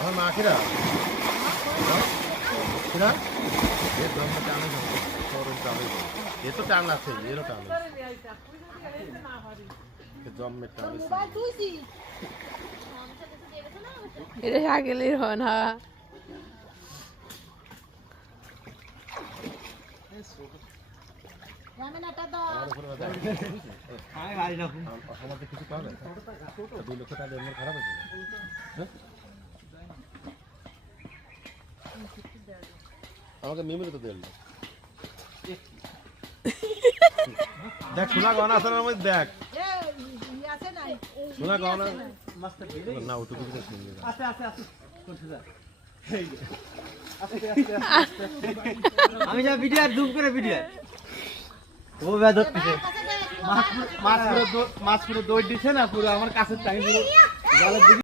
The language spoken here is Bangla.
আমার মাখিরা ये तो टांग लाते हैं ये तो टांग जम में टांग এটা শাকিলের হন হ্যাঁ আমাদের কিছু পাবে 2 লক্ষ টাকা এমনি খারাপ হয়েছে আমাকে মিমিরে তো দিল দেখ শোনা গানা আছে না মধ্যে দেখ শোনা গানা মস্ত না ওটুকু কিছু শুনলি না আস্তে আস্তে আস্তে আমি যা ভিডিও জুম করে ভিডিও ও বেদত পিছে মাছ পুরো দৌড় দিছে না পুরো আমার কাছে টাইম পুরো